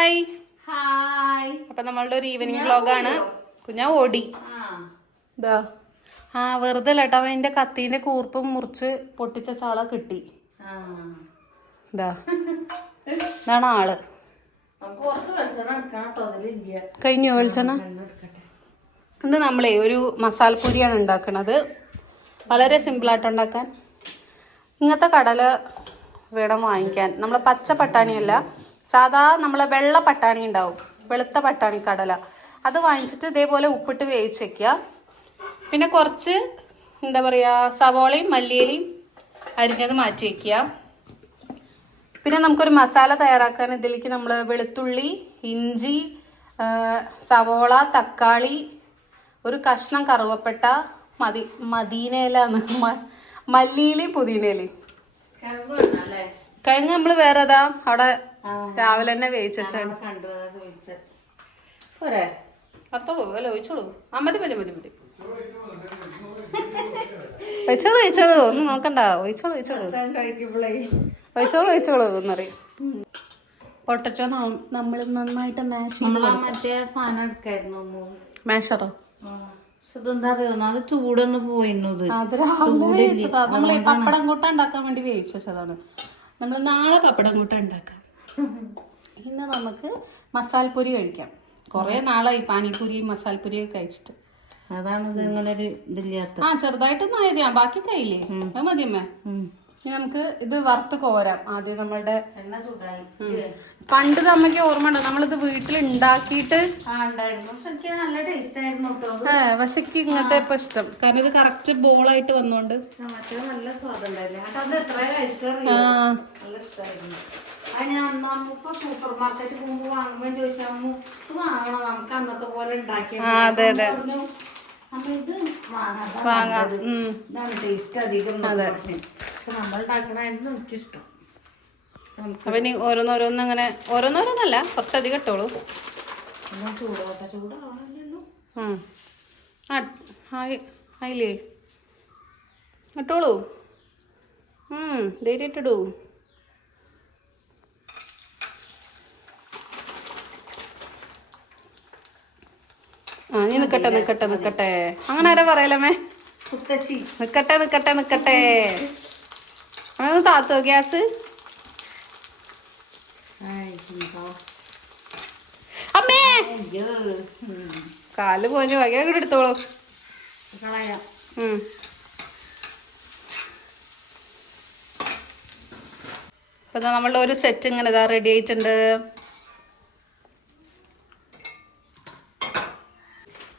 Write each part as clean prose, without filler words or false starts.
Hi hi. അപ്പൊ നമ്മളുടെ ഒരു ഈവനിങ് വ്ലോഗാണ്. കുഞ്ഞാ ഓടി ഇതാ വെറുതെ അല്ല കേട്ടോ, അവന്റെ കത്തിന്റെ കൂർപ്പും മുറിച്ച് പൊട്ടിച്ച ചാള കിട്ടി. ഇതാണ് ആള്. കഴിഞ്ഞു വെളിച്ചെണ്ണ. ഇത് നമ്മളെ ഒരു മസാലപ്പൂരിയാണ് ഉണ്ടാക്കണത്. വളരെ സിമ്പിളായിട്ട് ഉണ്ടാക്കാൻ. ഇങ്ങനത്തെ കടല വേണം വാങ്ങിക്കാൻ. നമ്മളെ പച്ച പട്ടാണിയല്ല, സാധാ നമ്മളെ വെള്ള പട്ടാണി ഉണ്ടാവും, വെളുത്ത പട്ടാണി കടല. അത് വാങ്ങിച്ചിട്ട് ഇതേപോലെ ഉപ്പിട്ട് വേവിച്ച് വെക്കുക. പിന്നെ കുറച്ച് എന്താ പറയുക, സവോളയും മല്ലിയിലയും അരിഞ്ഞത് മാറ്റി വയ്ക്കുക. പിന്നെ നമുക്കൊരു മസാല തയ്യാറാക്കാൻ ഇതിലേക്ക് നമ്മൾ വെളുത്തുള്ളി, ഇഞ്ചി, സവോള, തക്കാളി, ഒരു കഷ്ണം കറുവപ്പട്ട, മദീനയിലാന്ന് മല്ലിയിലയും പുതിനയിലയും കഴിഞ്ഞ് നമ്മൾ വേറെ അതാ അവിടെ രാവിലെ തന്നെ വേവിച്ചാണ്. അത്തോളൂ അല്ല ഒഴിച്ചോളൂ. മതി മതി മതി മതി ഒഴിച്ചോളൂ ഒഴിച്ചോളൂ, ഒന്നും നോക്കണ്ട. ഒഴിച്ചോളൂ ഒഴിച്ചോളൂ ഒഴിച്ചോളൂ ഒഴിച്ചോളൂ എന്നറിയും. പൊട്ടറ്റോ നമ്മൾ നന്നായിട്ട് മാഷ് മറ്റേ സാധനം എടുക്കായിരുന്നു, മാഷറോ. ചൂടൊന്ന് പോയിരുന്നത്. അത് രാവിലെ വേവിച്ചതാ. നമ്മള് പപ്പടം കൂട്ട ഉണ്ടാക്കാൻ വേണ്ടി വേവിച്ചതാണ്. നമ്മൾ നാളെ പപ്പടം കൂട്ട ഉണ്ടാക്കാം. ഇന്ന് നമുക്ക് മസാലപ്പൊരി കഴിക്കാം. കൊറേ നാളായി പാനിപ്പൂരി മസാലപ്പൊരി ഒക്കെ കഴിച്ചിട്ട്. അതാണ് ഇത് ഇങ്ങനെ ഒരു ഇതില്ലാത്ത. ചെറുതായിട്ടൊന്നും ആയതാ, ബാക്കി കയ്യില്ലേ, അത് മതിയമ്മേ. ഇനി നമുക്ക് ഇത് വറുത്ത് കോരാം. ആദ്യം നമ്മളുടെ എണ്ണ ചൂടായി. പണ്ട് അമ്മയ്ക്ക് ഓർമ്മ ഉണ്ടോ, നമ്മളിത് വീട്ടിൽ ഉണ്ടാക്കിയിട്ട്. നല്ല ടേസ്റ്റ് ആയിരുന്നു കേട്ടോ. പക്ഷെ എനിക്ക് ഇങ്ങനത്തെ ഇപ്പൊ ഇഷ്ടം, കാരണം ഇത് കറക്റ്റ് ബോളായിട്ട് വന്നോണ്ട് മറ്റേ നല്ല സ്വാദുണ്ടായിരുന്നു. അത് എത്ര കഴിച്ചറിയോ, നല്ല ഇഷ്ടമായിരുന്നു. അത് ഞാൻ അമ്മ സൂപ്പർ മാർക്കറ്റ് പോകുമ്പോ വാങ്ങുമ്പോ ചോദിച്ചാൽ അമ്മ ഇത് വാങ്ങണം, നമുക്ക് അന്നത്തെ പോലെ ഉണ്ടാക്കിയാൽ. അതെ അതെ ഇത് വാങ്ങാം, ഇതാണ് ടേസ്റ്റ് അധികം. പക്ഷെ നമ്മൾ ഉണ്ടാക്കണായിരുന്നു എനിക്കിഷ്ടം. അപ്പൊ ഇനി ഓരോന്നോരോന്ന് അങ്ങനെ ഓരോന്നോരോന്നല്ല, കുറച്ചധികം ഇട്ടോളൂ. ചൂടാവണല്ലോ. ആയില്ലേ, ഇട്ടോളൂ. ധൈര്യമായിട്ടിടൂ. നീ നിക്കട്ടെ നിക്കട്ടെ നിക്കട്ടെ, അങ്ങനെ ആരാ പറയലമ്മേ. നിക്കട്ടെ നിക്കട്ടെ നിക്കട്ടെ. അങ്ങനെ താത്തോ ഗ്യാസ്. അമ്മേ കാല് പോഞ്ഞു വകയാ കൂടെ എടുത്തോളൂ. അപ്പൊ നമ്മളുടെ ഒരു സെറ്റ് ഇങ്ങനെ ഇതാ റെഡി ആയിട്ടുണ്ട്.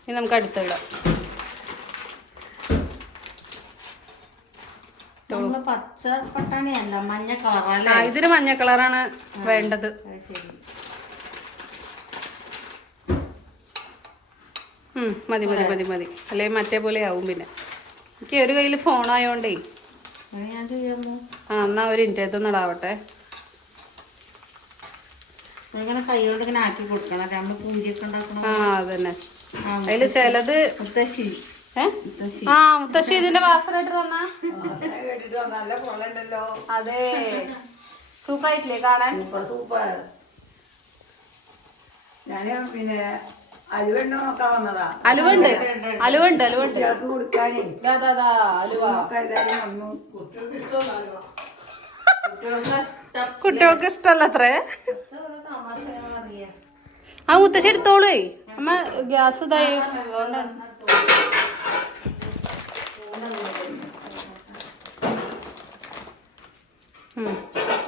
ഇനി നമുക്ക് അടുത്തിടാം. പച്ച പട്ടാണിയല്ല, മഞ്ഞ കളറല്ല. ഇതിന് മഞ്ഞ കളറാണ് വേണ്ടത്. മതി മതി മതി മതി, അല്ലെ മറ്റേ പോലെ ആവും. പിന്നെ എനിക്ക് ഒരു കയ്യിൽ ഫോണായോണ്ടേ എന്നാ ഒരു ഇൻറ്റേത്തൊന്നും ഇടാവട്ടെ. കൈകൊണ്ട് ഇങ്ങനെ ആക്കി കൊടുക്കണം, നമ്മള് പൂരിയൊക്കെ ഉണ്ടാക്കണം. അതന്നെ. അതില് ചിലത് മുത്തശ്ശി മുത്തശ്ശി ഇതിന്റെ വാസനായിട്ട് വന്നാ. അതെ, സൂപ്പർ ആയിട്ടില്ലേ കാണാൻ. സൂപ്പർ. ഞാന് പിന്നെ അലുവ നോക്കാൻ വന്നതാ. അലുവുണ്ട് അലുവുണ്ട് അലുവുണ്ട് കൊടുക്കാനേ. കുട്ടികൾക്ക് ഇഷ്ടമല്ല അത്രേ. ആ മുത്തശ്ശി എടുത്തോളൂ. അമ്മ ഗ്യാസ് ഇതായി.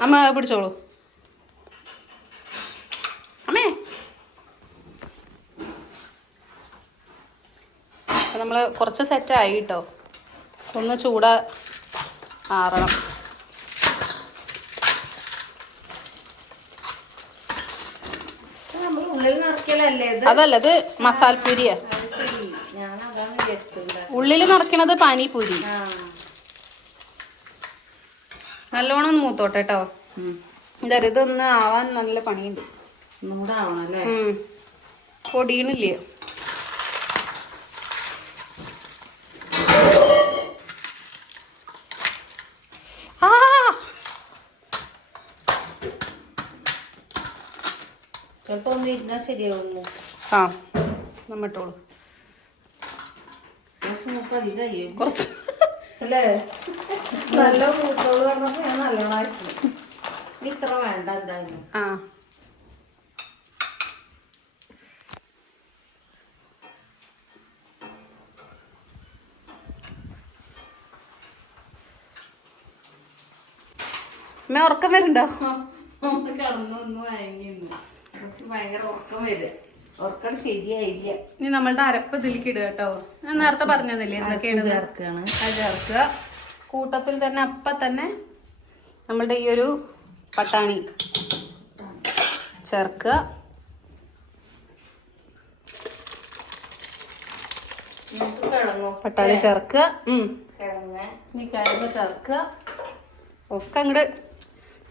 അമ്മ പിടിച്ചോളൂ. അമ്മേ നമ്മള് കുറച്ച് സെറ്റായി കേട്ടോ. ഒന്ന് ചൂടാ ആറണം. അതല്ല, ഇത് മസാലപ്പൂരിയാ. ഉള്ളില് നിറക്കണത് പാനിപൂരി. നല്ലോണം ഒന്ന് മൂത്തോട്ടെ കേട്ടോ. ഇതൊന്ന് ആവാൻ നല്ല പണിയുണ്ട്. പൊടിയണില്ലേ. ചിലപ്പോ ഒന്ന് ഇരുന്നാൽ ശരിയാവുന്നു. ആ നമ്മട്ടോളൂ മൂപ്പ് അധികമായോ കുറച്ച് അല്ലേ? നല്ല മൂത്തോള് പറഞ്ഞപ്പോ ഞാൻ നല്ലോണം ആക്കി. ഇനി ഇത്ര വേണ്ട എന്തായാലും. ആ അമ്മ ഉറക്കം വരുന്നുണ്ടോ? കടന്നൊന്നും വാങ്ങിയിരുന്നു. എനിക്ക് ഭയങ്കര ഉറക്കം വരിക. ഉറക്കം ശരിയായില്ല. ഇനി നമ്മളുടെ അരപ്പ് ഇതിലേക്ക് ഇടുക കേട്ടോ. ഞാൻ നേരത്തെ പറഞ്ഞതല്ലേ എന്തൊക്കെയാണ് ചേർക്കുകയാണ്. അത് ചേർക്കുക. കൂട്ടത്തിൽ തന്നെ അപ്പം തന്നെ നമ്മളുടെ ഈ ഒരു പട്ടാണി ചേർക്കുക. കിഴങ്ങോ പട്ടാണി ചേർക്കുക. കിഴങ്ങ് ഇനി കിഴങ്ങ് ചേർക്കുക. ഒക്കെ അങ്ങോട്ട്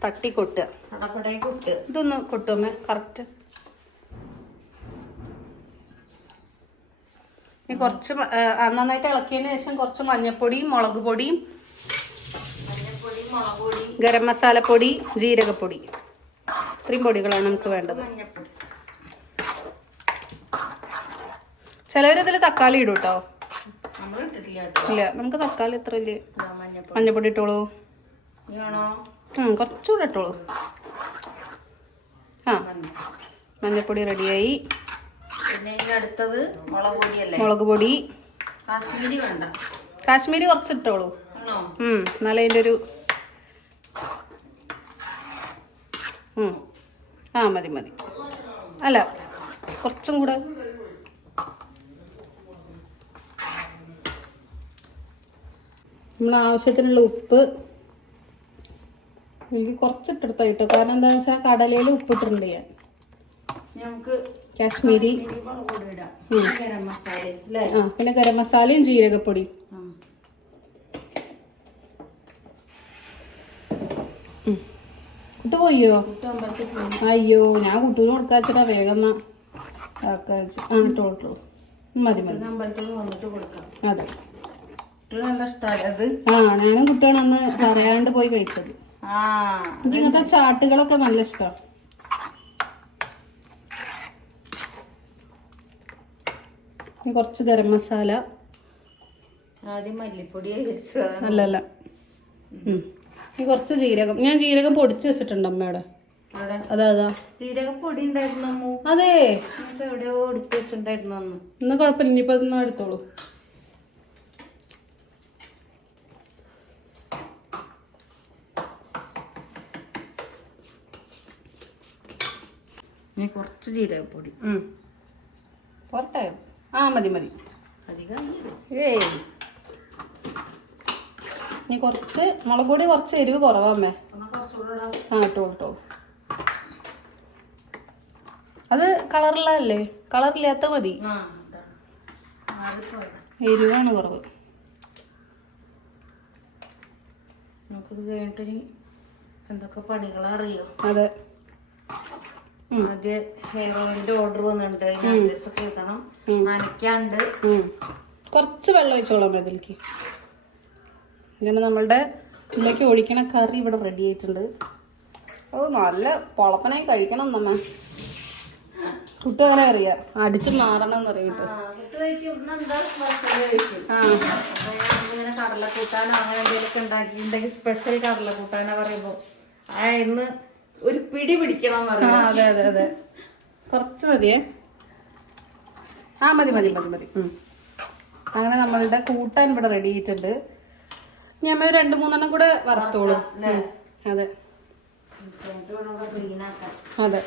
തട്ടി കൊട്ടുക. അടപ്പടയെ കൊട്ട്. ഇതൊന്ന് കൊട്ടുമ്മേ കറക്റ്റ്. ഇനി കുറച്ച് നന്നായിട്ട് ഇളക്കിയതിന് ശേഷം കുറച്ച് മഞ്ഞപ്പൊടിയും മുളക് പൊടിയും മഞ്ഞപ്പൊടി, മുളക് പൊടി, ഗരം മസാലപ്പൊടി, ജീരകപ്പൊടി, ഇത്രയും പൊടികളാണ് നമുക്ക് വേണ്ടത്. മഞ്ഞപ്പൊടി. ചിലവരിതിൽ തക്കാളി ഇടും കേട്ടോ. നമ്മൾ ഇട്ടിട്ടില്ല കേട്ടോ. ഇല്ല നമുക്ക് തക്കാളി ഇത്ര ഇല്ലേ. മഞ്ഞപ്പൊടി മഞ്ഞപ്പൊടി ഇട്ടോളൂ. ആണോ? കുറച്ചുകൂടെ ഇട്ടോളൂ. ആ മഞ്ഞപ്പൊടി റെഡിയായി. പിന്നെ ഇതിന്റെ അടുത്തത് മുളക് പൊടിയല്ലേ? മുളക് പൊടി. കാശ്മീരി വേണ്ട. കാശ്മീരി കുറച്ച് ഇട്ടോളൂ. ആണോ? എന്നാലേ അതിൻ്റെ ഒരു ആ മതി മതി. അല്ല കുറച്ചും കൂടെ. നമ്മൾ ആവശ്യത്തിനുള്ള ഉപ്പ് എനിക്ക് കുറച്ചിട്ടെടുത്താ കേട്ടോ. കാരണം എന്താണെന്ന് വെച്ചാൽ കടലയിൽ ഉപ്പിട്ടിട്ടുണ്ട് ഞാൻ. നമുക്ക് കാശ്മീരി മുളക് പൊടി ഇടാം. ഗരം മസാല അല്ലേ? ആ പിന്നെ ഗരം മസാലയും ജീരകപ്പൊടിയും. കുട്ടു പോയോ? അയ്യോ ഞാൻ കുട്ടൂന് കൊടുക്കാച്ചിട്ടാ വേഗം ഇട്ടോളൂ. മതി മതി. അമ്പലത്തിൽ വന്നിട്ട് കൊടുക്കാം. അതെ നല്ല ഇഷ്ടമല്ലേ അത്? ആ ഞാനും കുട്ടിയാണ് അന്ന് പറയാണ്ട് പോയി കഴിച്ചത്. എനിക്ക് ഇങ്ങനത്തെ ചാട്ടുകളൊക്കെ നല്ല ഇഷ്ടമാണ്. കുറച്ച് ഗരം മസാല. ആദ്യം മല്ലിപ്പൊടി അല്ലല്ല ഇനി കുറച്ച് ജീരകം. ഞാൻ ജീരകം പൊടിച്ചു വെച്ചിട്ടുണ്ട് അമ്മയുടെ. അതാ അതാ ജീരകപ്പൊടി ഉണ്ടായിരുന്നു. അതെ എവിടെയോ എടുത്ത് വെച്ചിട്ടുണ്ടായിരുന്നു അന്ന്. ഇന്ന് കുഴപ്പമില്ല. ഇനിയിപ്പോ അതൊന്നും എടുത്തോളൂ. കുറച്ച് ജീരകപ്പൊടി. പോരട്ടെ? ആ മതി മതി. അധികം ഏയ് ഇനി കുറച്ച് മുളക് പൊടി. കുറച്ച് എരിവ് കുറവാമ്മേ. ആ ഇട്ടോളൂ. അത് കളറിലല്ലേ? കളറില്ലാത്ത മതി. എരിവാണ് കുറവ്. നമുക്കിത് കഴിഞ്ഞിട്ട് എന്തൊക്കെ പണികളറിയോ? അതെ ആദ്യം ഹെയർ ഓയിലിന്റെ ഓർഡർ വന്നിട്ടുണ്ട്. അഡ്രസ് ഒക്കെ എഴുതണം. നനയ്ക്കാണ്ട്. കുറച്ച് വെള്ളം ഒഴിച്ചോളാം ഇതിലേക്ക്. ഇങ്ങനെ നമ്മളുടെ ഇതിലേക്ക് ഒഴിക്കണ കറി ഇവിടെ റെഡി ആയിട്ടുണ്ട്. അത് നല്ല പൊളപ്പനായി കഴിക്കണം നമ്മ. കുട്ടി അങ്ങനെ അറിയാം അടിച്ച് മാറണം എന്ന് പറയട്ടെ. ഇങ്ങനെ കടലക്കൂട്ടാനോ അങ്ങനെ എന്തെങ്കിലുമൊക്കെ ഉണ്ടാക്കിയിട്ടുണ്ടെങ്കിൽ സ്പെഷ്യൽ കടലക്കൂട്ടാനോ പറയുമ്പോ ഇന്ന് ഒരു പിടി പിടിക്കണം. അതെ അതെ അതെ കുറച്ച് മതിയേ. ആ മതി മതി മതി മതി. അങ്ങനെ നമ്മളുടെ കൂട്ടാൻ ഇവിടെ റെഡി ആയിട്ടുണ്ട്. ഞാൻ 2-3 കൂടെ വറുത്തോളൂ. അതെ അതെ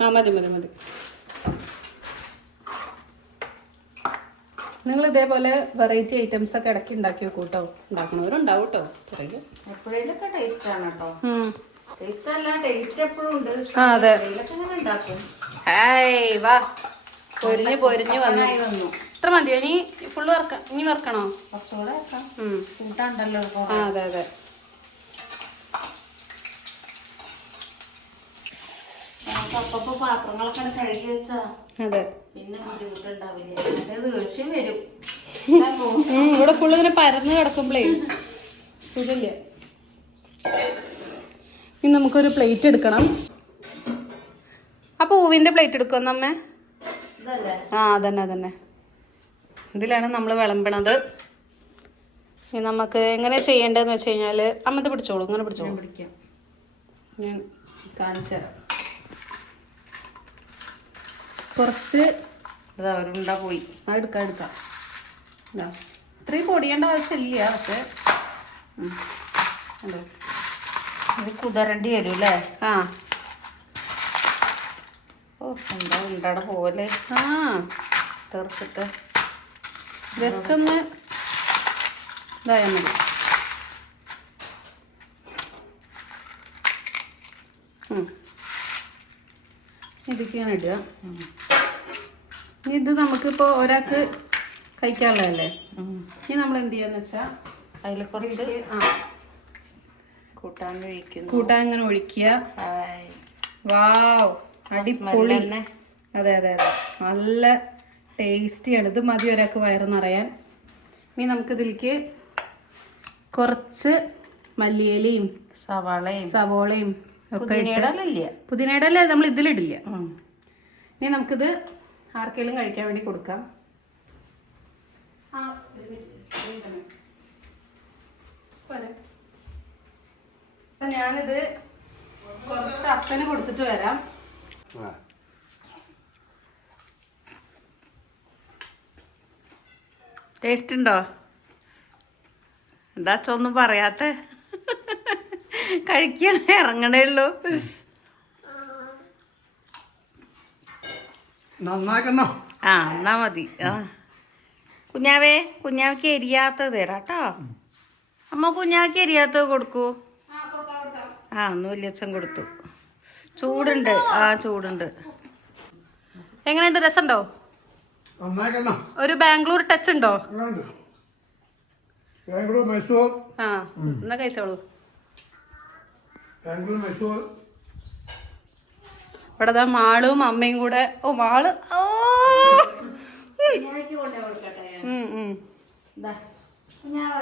ആ മതി മതി മതി. നിങ്ങൾ ഇതേപോലെ വെറൈറ്റി ഐറ്റംസ് ഒക്കെ ഇടയ്ക്ക് ഉണ്ടാക്കി വെക്കും കേട്ടോ. ഉണ്ടാക്കണവരുണ്ടാവും കേട്ടോ. എപ്പോഴേലൊക്കെ ടേസ്റ്റ് ആണ് കേട്ടോ. ടേസ്റ്റ് അല്ല, ടേസ്റ്റ് എപ്പോഴും ഉണ്ട്. അതെ ഉണ്ടാക്കും. വാ പൊരിഞ്ഞ് പൊരിഞ്ഞ് വന്നു. ഇത്ര മതിയോ? ഇനി ഫുള്ള് ഇനി വറക്കണോ? കുറച്ചുകൂടെ കൂട്ടാണ്ടല്ലോ. ആ അതെ അതെ. അപ്പൊ പാത്രങ്ങളൊക്കെ കഴുകി വെച്ചാ അതെ പിന്നെ ബുദ്ധിമുട്ടുണ്ടാവില്ല. ദേഷ്യം വരും. ഇവിടെ ഫുള്ള് ഇങ്ങനെ പരന്ന് കിടക്കുമ്പോഴേ സുഖമില്ല. ഇനി നമുക്കൊരു പ്ലേറ്റ് എടുക്കണം. ആ പൂവിൻ്റെ പ്ലേറ്റ് എടുക്കുമെന്ന് അമ്മേ. ആ അതന്നെ അതന്നെ, ഇതിലാണ് നമ്മൾ വിളമ്പണത്. ഇനി നമുക്ക് എങ്ങനെ ചെയ്യേണ്ടതെന്ന് വെച്ച് കഴിഞ്ഞാൽ അമ്മത് പിടിച്ചോളൂ, ഇങ്ങനെ പിടിച്ചോളൂ. പിടിക്കാം, ഞാൻ കാണിച്ചു തരാം. കുറച്ച് ഉരുണ്ട പോയി. എടുക്കാം എടുക്കാം. ഇതാ ഇത്രയും പൊടിയേണ്ട ആവശ്യമില്ല, പക്ഷേ അതെ ഇത് കുതിരേണ്ടി വരും അല്ലേ? ആ ഓ എന്താ ഉണ്ടട പോലെ ആ തീർച്ചിട്ട് ജസ്റ്റ് ഒന്ന് ഇതായാൽ മതി. ഇതൊക്കെയാണ് ഇടുക. ഇനി ഇത് നമുക്കിപ്പോൾ ഒരാൾക്ക് കഴിക്കാനുള്ളതല്ലേ. ഇനി നമ്മൾ എന്ത് ചെയ്യാന്ന് വെച്ചാൽ അതിൽ കുറച്ച് ആ കൂട്ടാൻ ഒഴിക്കുന്നു. കൂട്ടാൻ ഇങ്ങനെ ഒഴിക്കുക. വാവ് അടിപൊളി. അതെ അതെ അതെ, നല്ല ടേസ്റ്റിയാണ്. ഇത് മതി ഒരാൾക്ക് വയറ് നിറയാൻ. ഇനി നമുക്കിതിലേക്ക് കുറച്ച് മല്ലിയിലയും സവോളയും ഒക്കെ പുതിനയുടെ അല്ലേ നമ്മൾ ഇതിലിടില്ല. ഇനി നമുക്കിത് ആർക്കെങ്കിലും കഴിക്കാൻ വേണ്ടി കൊടുക്കാം. ഞാനിത് കുറച്ച് അപ്പന് കൊടുത്തിട്ട് വരാം. ടേസ്റ്റ് ഉണ്ടോ? എന്താച്ചൊന്നും പറയാത്ത കഴിക്കാൻ ഇറങ്ങണേ ഉള്ളൂ. നന്നാക്കണോ? ആ എന്നാ മതി. ആ കുഞ്ഞാവയ്ക്ക് എരിയാത്തത് തരാം കേട്ടോ. അമ്മ കുഞ്ഞാവയ്ക്ക് എരിയാത്തത് കൊടുക്കൂ. ആ ഒന്ന് വലിയച്ഛൻ കൊടുത്തു. ചൂടുണ്ട്, ആ ചൂടുണ്ട്. എങ്ങനെയുണ്ട്, രസമുണ്ടോ? നന്നാക്കണോ? ഒരു ബാംഗ്ലൂർ ടച്ച് ഉണ്ടോ? ബാംഗ്ലൂർ മൈസൂർ. ആ എന്നാ കഴിച്ചോളൂ. ബാംഗ്ലൂർ മൈസൂർ. ഇവിടെ മാളും അമ്മയും കൂടെ. ഓ മാള്, ഓ കുഞ്ഞാവയ്ക്ക് കൊണ്ടേ കൊടുക്കട്ടെ. ഉം ഉം കുഞ്ഞാവ